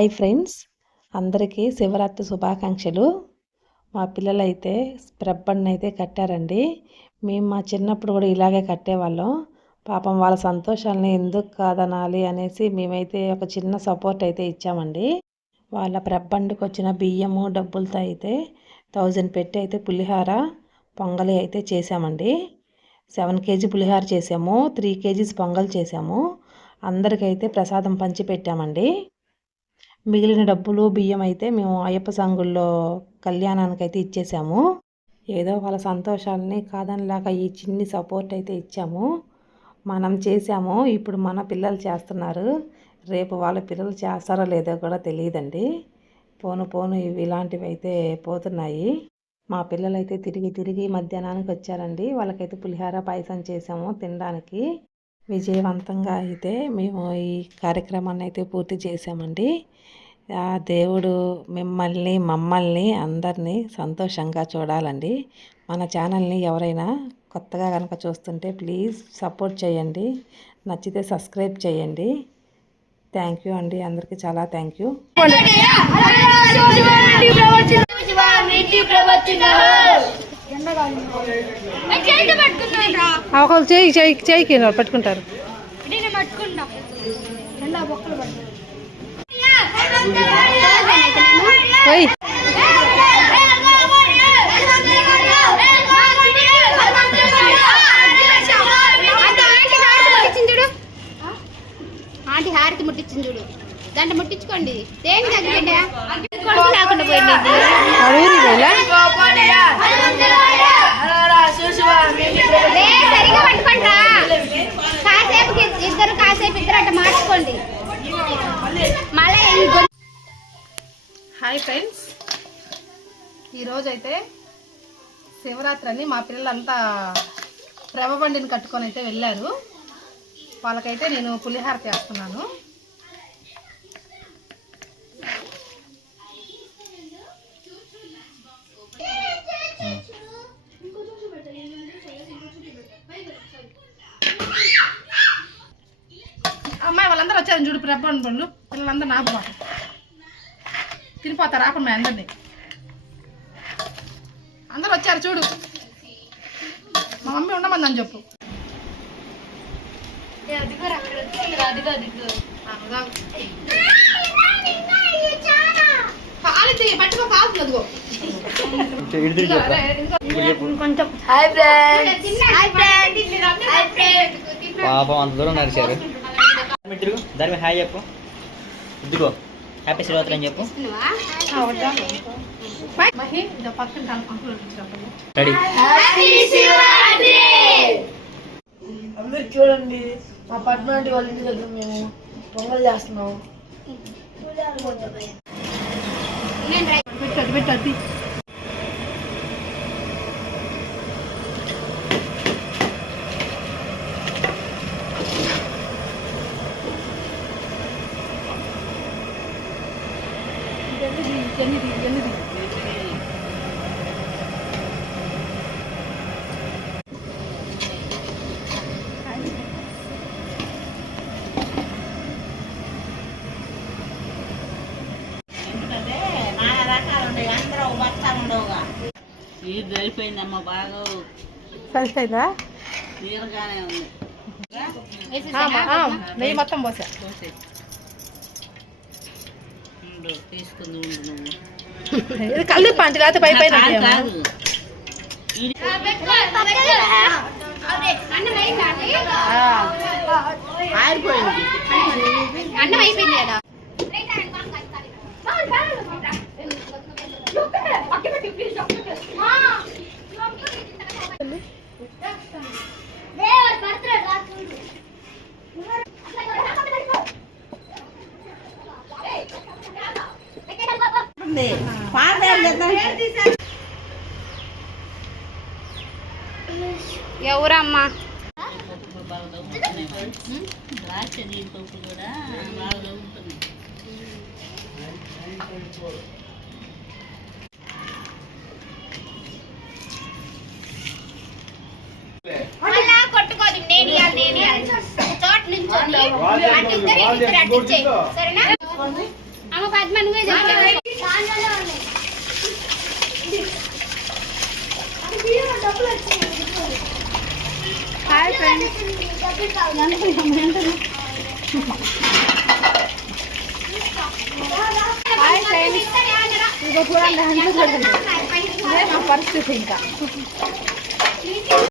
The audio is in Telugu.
Hi friends. అందరికీ శివరాత్రి శుభాకాంక్షలు. మా పిల్లలైతే స్ప్రబ్బన్ అయితే కట్టారండి. మేము మా చిన్నప్పుడు కూడా ఇలాగే కట్టేవాళ్ళం. పాపం వాళ్ళ సంతోషాలని ఎందుకు కాదనాలి అనేసి మేమైతే ఒక చిన్న సపోర్ట్ అయితే ఇచ్చామండి. వాళ్ళ ప్రబ్బండికి వచ్చిన బియ్యము డబ్బులతో అయితే థౌజండ్ పెట్టి అయితే పులిహార పొంగలి అయితే చేసామండి సెవెన్ కేజీ పులిహార చేసాము త్రీ కేజీస్ పొంగల్ చేసాము అందరికైతే ప్రసాదం పంచి పెట్టామండి మిగిలిన డబ్బులు బియ్యం అయితే మేము అయ్యప్ప సంగుల్లో కళ్యాణానికి అయితే ఇచ్చేసాము. ఏదో వాళ్ళ సంతోషాలని కాదనిలాక ఈ చిన్ని సపోర్ట్ అయితే ఇచ్చాము. మనం చేసాము. ఇప్పుడు మన పిల్లలు చేస్తున్నారు. రేపు వాళ్ళ పిల్లలు చేస్తారో లేదో కూడా తెలియదండి. పోను పోను ఇవి ఇలాంటివి అయితే పోతున్నాయి. మా పిల్లలైతే తిరిగి తిరిగి మధ్యాహ్నానికి వచ్చారండి. వాళ్ళకైతే పులిహార పాయసం చేసాము తినడానికి. విజయవంతంగా అయితే మేము ఈ కార్యక్రమాన్ని అయితే పూర్తి చేసామండి ఆ దేవుడు మిమ్మల్ని మమ్మల్ని అందరినీ సంతోషంగా చూడాలండి మన ఛానల్ని ఎవరైనా కొత్తగా కనుక చూస్తుంటే ప్లీజ్ సపోర్ట్ చేయండి నచ్చితే సబ్స్క్రైబ్ చేయండి థ్యాంక్ యూ అండి అందరికీ చాలా థ్యాంక్ యూ ఒకళ్ళు చేయి చేయి చేయికి పట్టుకుంటారు. ఆంటీ హారతి ముట్టించింది చూడు. దాంట్లో ముట్టించుకోండి. దేని తగ్గండి కొడుకు లేకుండా పోయింది అట్ట హాయ్ ఫ్రెండ్స్ ఈరోజైతే శివరాత్రి అని మా పిల్లలంతా ప్రభ బండిని కట్టుకొని అయితే వెళ్ళారు. వాళ్ళకైతే నేను పులిహార చేస్తున్నాను. ప్రభ బండ్లు పిల్లలందరూ నా బాట తినిపోతారు? ఆపండి అందరినీ? అందరు వచ్చారు చూడు. మా మమ్మీ ఉండమని చెప్పు. కాలు తీయి, పట్టుకో కాలు అదిగో hi friends hi friends. Hi friends. పాపం అంత దూరం నడిచారు. తిరుగు. దాని మీద హాయ్ చెప్పు. ఇదిగో హ్యాపీ శివరాత్రి అని చెప్పు. రెడీ అందరు చూడండి మా పద్మాంటి వాళ్ళ ఇంటి దగ్గర మేము పొంగల్ చేస్తున్నాం పెట్టదు పెట్టదు ఇది సరిపోయిందమ్మా బాగా. సరిపోయిందా? తీరగానే ఉంది. నెయ్యి మొత్తం పోసా. ఉండు, తీసుకుంది ఉండు నువ్వు ఇది కళ్ళు పంచి లేకపోతే పై పైన కాదు, ఉంటాయేమో. కాదు అండి? ఆరిపోయింది అన్నం అయిపోయింది కదా ఎవరమ్మా బాగా తగ్గుతున్నాయి ద్రాక్ష జీడిపప్పు కూడా బాగా తగ్గుతున్నాయి అలా కొట్టుకోదు నేను ఇయ్యాలి, నేను ఇయ్యాలి. ఒక చోట ఇటు ఇద్దరు అటు ఇచ్చేయి. సరేనా? అమ్మ పద్మ నువ్వే చెప్పు. హాయ్ ఫ్రెండ్స్ హాయ్ ఫ్రెండ్స్ ఇదిగో చూడండి అంతా చూడండి ఇదే మా పరిస్థితి ఇంకా